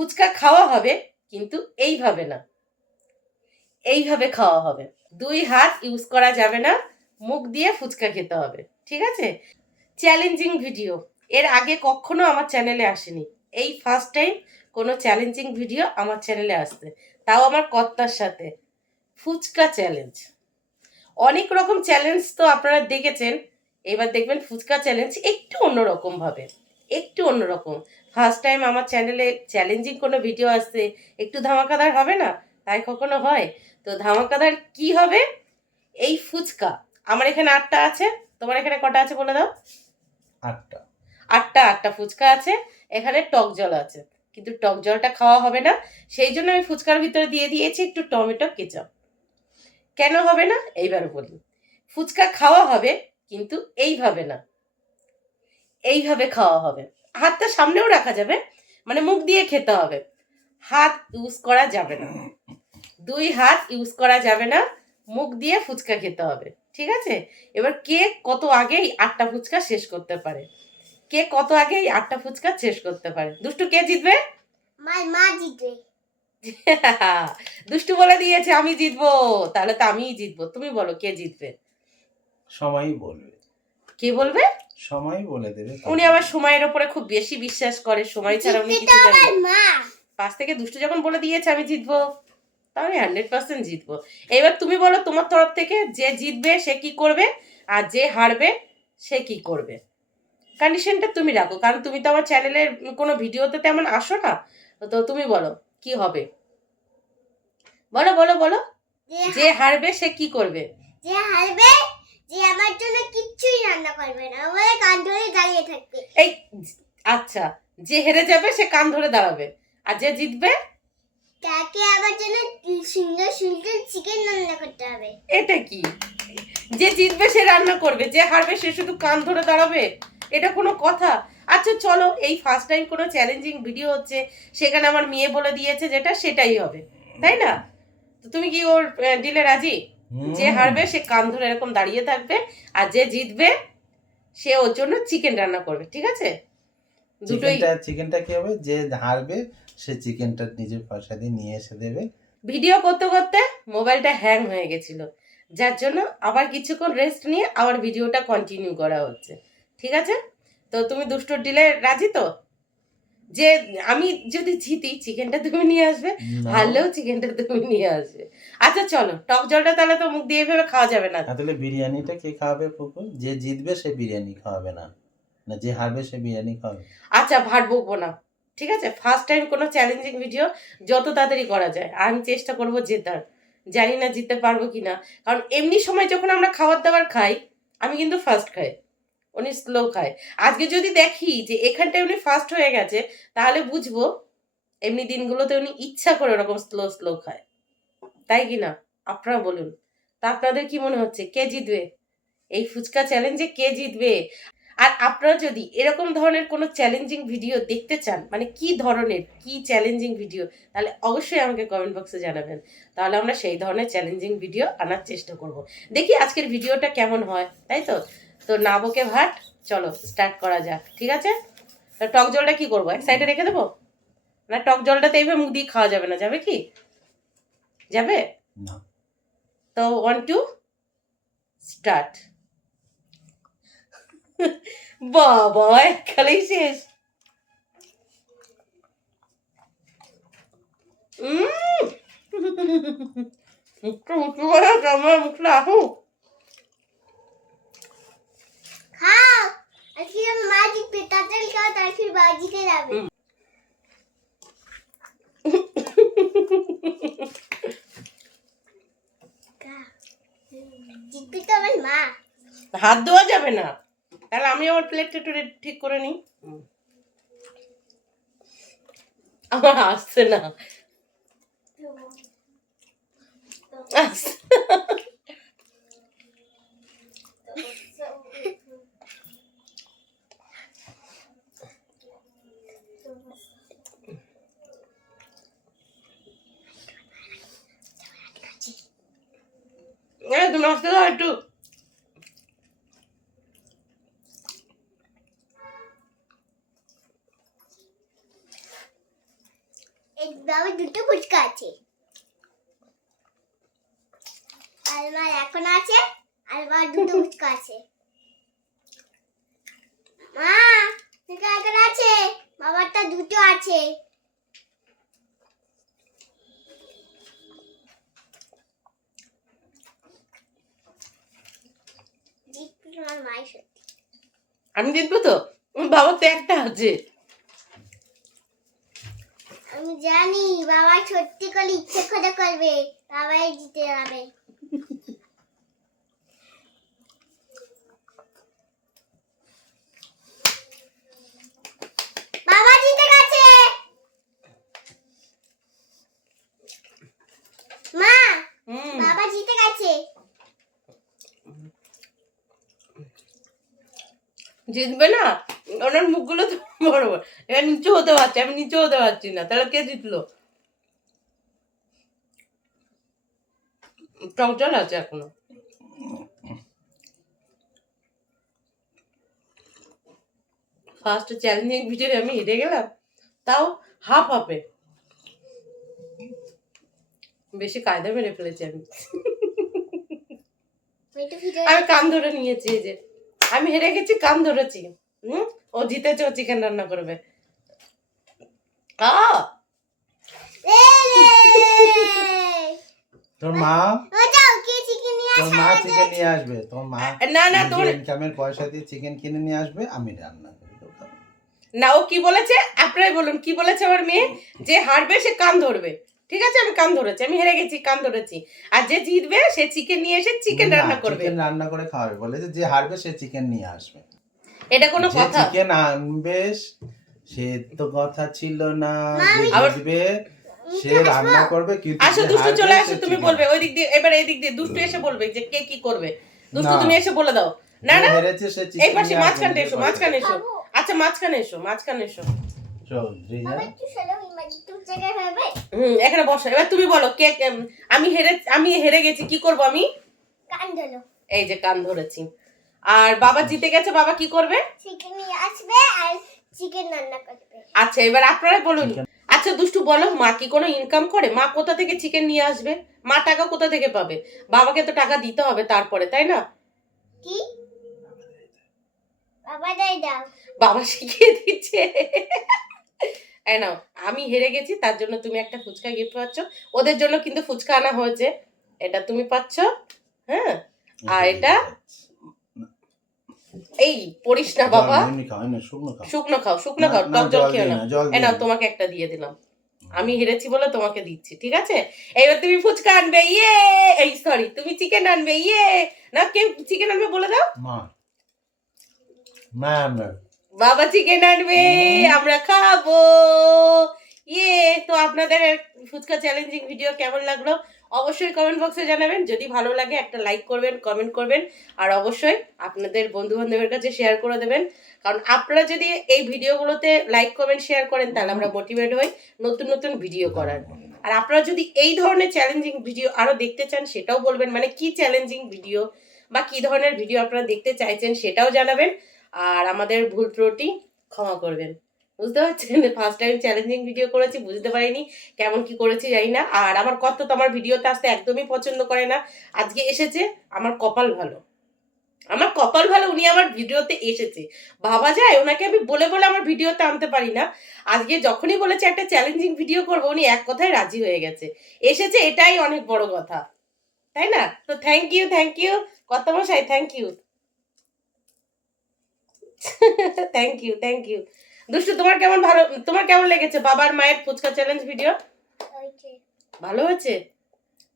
ফুচকা খাওয়া হবে, কিন্তু এইভাবে না, এইভাবে খাওয়া হবে। 2 হাত ইউজ করা যাবে না, মুখ দিয়ে ফুচকা খেতে হবে, ঠিক আছে? চ্যালেঞ্জিং ভিডিও এর আগে কখনো আমার চ্যানেলে আসেনি, এই ফার্স্ট টাইম কোনো চ্যালেঞ্জিং ভিডিও আমার চ্যানেলে আসছে, তাও আমার কর্তার সাথে। ফুচকা চ্যালেঞ্জ, অনেক রকম চ্যালেঞ্জ তো আপনারা দেখেছেন, এবার দেখবেন ফুচকা চ্যালেঞ্জ একটু অন্যরকম ভাবে, একটু অন্যরকম। ফার্স্ট টাইম আমার চ্যানেলে চ্যালেঞ্জিং কোনো ভিডিও আসছে, একটু ধামাকাদার হবে না? তাই কখনো হয়? তো ধামাকাদার কি হবে? এই ফুচকা, আমার এখানে 8টা আছে, তোমার এখানে কটা আছে বলে দাও? 8টা। 8টা ফুচকা আছে, এখানে টক জল আছে, কিন্তু টক জলটা খাওয়া হবে না, সেই জন্য আমি ফুচকার ভিতরে দিয়ে দিয়েছি একটু টমেটো কেচাপ। কেন হবে না এইবার বলি। ফুচকা খাওয়া হবে, কিন্তু এইভাবে না, এইভাবে খাওয়া হবে। হাতটা সামনেও রাখা যাবে, মানে মুখ দিয়ে খেতে হবে, হাত ইউজ করা যাবে না, 2 হাত ইউজ করা যাবে না, মুখ দিয়ে ফুচকা খেতে হবে, ঠিক আছে? এবার কে কত আগেই 8টা ফুচকা শেষ করতে পারে, কে কত আগেই 8টা ফুচকা শেষ করতে পারে। দুষ্টু কে জিতবে? মা জিতবে। দুষ্টু বলে দিয়েছে আমি জিতবো, তাহলে তো আমিই জিতবো। তুমি বলো কে জিতবে? সময়ই বলবে। কে বলবে? সময় বলে দেবে। উনি আবার সময়ের উপরে খুব বেশি বিশ্বাস করে, সময় ছাড়া উনি কিছু জানেন না। মা পাশ থেকে দুষ্টু যখন বলে দিয়েছে আমি জিতবো, তাহলে 100% জিতবো। এবার তুমি বলো তোমার তরফ থেকে যে জিতবে সে কি করবে, আর যে হারবে সে কি করবে। কন্ডিশনটা তুমি রাখো, কারণ তুমি তো আমার চ্যানেলের কোনো ভিডিওতে তেমন আসো না, তো তুমি বলো কি হবে, বলো বলো বলো। যে হারবে সে কি করবে? যে হারবে, যে আমার জন্য কিচ্ছুই রান্না করবে না, আমাদের কান ধরে দাঁড়িয়ে থাকবে। এই আচ্ছা, যে হেরে যাবে সে কান ধরে দাঁড়াবে, আর যে জিতবে তাকে আমার জন্য সুন্দর সুন্দর চিকেন রান্না করতে হবে। এটা কি? যে জিতবে সে রান্না করবে, যে হারবে সে শুধু কান ধরে দাঁড়াবে? এটা কোনো কথা? আচ্ছা চলো, এই ফার্স্ট টাইম কোনো চ্যালেঞ্জিং ভিডিও হচ্ছে, সেখানে আমার মেয়ে বলে দিয়েছে যেটা সেটাই হবে, তাই না? তো তুমি কি ওর ডিলে রাজি? যে হারবে সে কান ধরে এরকম দাঁড়িয়ে থাকবে, আর যে জিতবে সে ওর জন্য চিকেন রান্না করবে, ঠিক আছে? দুটোই। চিকেনটা কি হবে? যে হারবে সে চিকেনটা নিজের পয়সা দিয়ে নিয়ে এসে দেবে। ভিডিও করতে করতে মোবাইলটা হ্যাং হয়ে গেছিল, যার জন্য আবার কিছুক্ষণ রেস্ট নিয়ে আবার ভিডিওটা কন্টিনিউ করা হচ্ছে, ঠিক আছে? তো তুমি দুষ্টুর ডিলে রাজি তো? যে আমি যদি জিতি চিকেনটা তুমি নিয়ে আসবে, হারলেও চিকেনটা তুমি নিয়ে আসবে। আচ্ছা চলো, টক জলটা তাহলে তো মুখ দিয়ে এভাবে খাওয়া যাবে না। তাহলে বিরিয়ানিটা কে খাওয়াবে ফুপু? যে জিতবে সে বিরিয়ানি খাওয়াবে না, না যে হারবে সে বিরিয়ানি খাওয়াবে? আচ্ছা ভাট বকবো না, ঠিক আছে? ফার্স্ট টাইম কোনো চ্যালেঞ্জিং ভিডিও যত তাড়াতাড়ি করা যায়, আর আমি চেষ্টা করব জেতার। জানি না জিততে পারবো কিনা, কারণ এমনি সময় যখন আমরা খাবার দাবার খাই, আমি কিন্তু ফার্স্ট খাই, উনি স্লো খায়। আজকে যদি দেখি যে এখানটায় উনি ফার্স্ট হয়ে গেছে, তাহলে বুঝবো এমনি দিনগুলোতে উনি ইচ্ছা করে ওরকম স্লো স্লো খায়, তাই কি না? আপনারা বলুন, তা আপনাদের কি মনে হচ্ছে কে জিতবে এই ফুচকা চ্যালেঞ্জে, কে জিতবে? আর আপনারা যদি এরকম ধরনের কোনো চ্যালেঞ্জিং ভিডিও দেখতে চান, মানে কি ধরনের, কি চ্যালেঞ্জিং ভিডিও, তাহলে অবশ্যই আমাকে কমেন্ট বক্সে জানাবেন, তাহলে আমরা সেই ধরনের চ্যালেঞ্জিং ভিডিও আনার চেষ্টা করব। দেখি আজকের ভিডিওটা কেমন হয়, তাই তো? তো না বকে ভাট, চলো স্টার্ট করা যাক, ঠিক আছে? তো টক জলটা কি করবো, এক সাইডে রেখে দেবো? না টক জলটাতে এইভাবে মুখ দিয়ে খাওয়া যাবে না, যাবে কি? যাবে না। তো 1 2 স্টার্ট। বাবা একখানেই শেষ। মুখটা উঁচু করে আমার মুখটা আসুক। খাও, আজকে মা জিতবে, তাড়াতাড়ি খাও, তাড়াতাড়ি মা জিতে যাবে। জিতবে তো আমার মা। হাত ধোয়া যাবে না, তাহলে আমি আমার প্লেটটা একটু ঠিক করে নিই। আমার আসছে না, আসছে। তুমি আসতে দাও একটু। এই বাবার দুটো ফুচকা আছে আর আমার এখন আছে আর বাবার দুটো ফুচকা আছে মা ফুচকা এখন আছে বাবারটা দুটো আছে আমার মায়ের সত্যি আমি জিতবো তো? বাবার তো একটা আছে। আমি জানি বাবা সত্যি করে ইচ্ছে করে করবে বাবাই জিতে যাবে বাবা জিতে গেছে মা বাবা জিতে গেছে জিতবে না, ওনার মুখগুলো তো বড় বড়, এবার নিচু হতে পারছে, আমি নিচু হতে পারছি না, তাহলে কে জিতলো? টক জল আছে এখনো। ফার্স্ট চ্যালেঞ্জিং ভিডিওতে আমি হেরে গেলাম, তাও হাফ হাফে। বেশি কায়দা মেরে ফেলেছি আমি। আমি কান ধরে নিয়েছি, এই যে আমি হেরে গেছি, কান ধরেছি। ও জিতেছে, ও চিকেন রান্না করবে। তোর মা তোর মা চিকেন নিয়ে আসবে, তোর মা না না তোর ইনকামের পয়সা দিয়ে চিকেন কিনে নিয়ে আসবে, আমি রান্না করব। না, ও কি বলেছে আপনারাই বলুন, কি বলেছে আমার মেয়ে? যে হারবে সে কান ধরবে। ঠিক আছে, আমি কান ধরেছি, আমি হেরে গেছি, কান ধরেছি। আর যে জিতবে সে চিকেন নিয়ে এসে চিকেন রান্না করবে। চিকেন রান্না করে খাওয়াবে, বলেছে যে হারবে সে চিকেন নিয়ে আসবে। এটা কোনো কথা? চিকেন আনবে সে তো কথা ছিল না, যে জিতবে সে রান্না করবে। কিন্তু আসো দুষ্টু, চলে আসো, তুমি বলবে ওই দিক দিয়ে, এবার এই দিক দিয়ে দুষ্টু এসে বলবে যে কে কি করবে। দুষ্টু তুমি এসে বলে দাও। না না, হেরেছে সে চিকেন। এই পাশে মাঝখানে এসো, মাঝখানে এসো। আচ্ছা মাঝখানে এসো, মাঝখানে এসো। এখানে বসো। এবার তুমি বলো কে আমি হেরে গেছি, কি করব আমি? কান ধরো। এই যে কান ধরেছি। আর বাবা জিতে গেছে, বাবা কি করবে? চিকেন নিয়ে আসবে আর চিকেন রান্না করবে। আচ্ছা এবার আপনারা বলুন। আচ্ছা দুষ্টু বলো, মা কি কোনো ইনকাম করে? মা কোথা থেকে চিকেন নিয়ে আসবে? মা টাকা কোথা থেকে পাবে? বাবাকে তো টাকা দিতে হবে তারপরে, তাই না? কি বাবা দাও, বাবা শিখিয়ে দিচ্ছে। এই নাও, আমি হেরে গেছি, তার জন্য তুমি একটা ফুচকা গিফট পাচ্ছ। ওদের জন্য কিন্তু ফুচকা আনা হয়েছে, এটা তুমি পাচ্ছ। হ্যাঁ, আর এটা এই পড়িস না বাবা, শুকনো খাও, শুকনো খাও, টক জল খেও না। এই নাও, তোমাকে একটা দিয়ে দিলাম, আমি হেরেছি বলে তোমাকে দিচ্ছি, ঠিক আছে? এবার তুমি ফুচকা আনবে, ইয়ে, এই সরি, তুমি চিকেন আনবে, ইয়ে। না, কে চিকেন আনবে বলে দাও? বাবা চিকেন আনবে, আমরা খাবো, ইয়ে। তো আপনাদের ফুচকা চ্যালেঞ্জিং ভিডিও কেমন লাগলো অবশ্যই কমেন্ট বক্সে জানাবেন। যদি ভালো লাগে একটা লাইক করবেন, কমেন্ট করবেন, আর অবশ্যই আপনাদের বন্ধু বান্ধবের কাছে শেয়ার করে দেবেন। কারণ আপনারা যদি এই ভিডিওগুলোতে লাইক কমেন্ট শেয়ার করেন তাহলে আমরা মোটিভেট হই নতুন নতুন ভিডিও করার। আর আপনারা যদি এই ধরনের চ্যালেঞ্জিং ভিডিও আরও দেখতে চান সেটাও বলবেন, মানে কি চ্যালেঞ্জিং ভিডিও বা কি ধরনের ভিডিও আপনারা দেখতে চাইছেন সেটাও জানাবেন। আর আমাদের ভুল ত্রুটি ক্ষমা করবেন। বুঝতে পারছেন, ফার্স্ট টাইম চ্যালেঞ্জিং ভিডিও করেছি, বুঝতে পারিনি কেমন কি করেছি জানি না। আর আমার কত তো আমার ভিডিওতে আসতে একদমই পছন্দ করে না, আজকে এসেছে, আমার কপাল ভালো, আমার কপাল ভালো, উনি আমার ভিডিওতে এসেছে। ভাবা যায়, ওনাকে আমি বলে বলে আমার ভিডিওতে আনতে পারি না। আজকে যখনই বলেছে একটা চ্যালেঞ্জিং ভিডিও করবো, উনি এক কথায় রাজি হয়ে গেছে, এসেছে, এটাই অনেক বড় কথা, তাই না? তো থ্যাংক ইউ কর্তামশাই, থ্যাংক ইউ। থ্যাংক ইউ দুষ্টু। তোমার কেমন লেগেছে বাবার মায়ের ফুচকা চ্যালেঞ্জ ভিডিও? ভালো হয়েছে?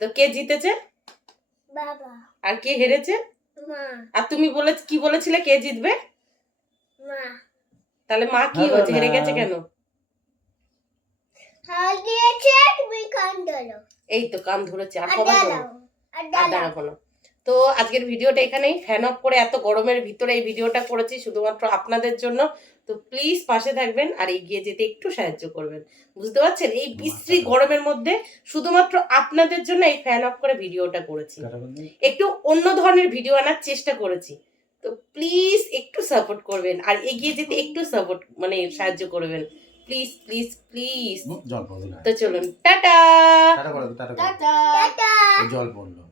তো কে জিতেছে? বাবা। আর কে হেরেছে? মা। আর তুমি কি বলেছিলে কে জিতবে? মা। তাহলে মা কি হয়েছে, হেরে গেছে কেন? এই তো কান ধরেছে, আর কবার দাঁড়াবো না। তো আজকের ভিডিওটা এখানেই, ফ্যান অফ করে এত গরমের ভিতরে এই ভিডিওটা করেছি শুধুমাত্র আপনাদের জন্য। তো প্লিজ পাশে থাকবেন আর এগিয়ে যেতে একটু সাহায্য করবেন। বুঝতে পারছেন, এই বিশ্রী গরমের মধ্যে শুধুমাত্র আপনাদের জন্য এই ফ্যান অফ করে ভিডিওটা করেছি, একটু অন্য ধরনের ভিডিও আনার চেষ্টা করেছি। তো প্লিজ একটু সাপোর্ট করবেন আর এগিয়ে যেতে একটু সাহায্য করবেন। Please please please. জল পড়লো না। তো চলুন টাটা। টাটা করো, টাটা করো। টাটা এই জল পড়লো।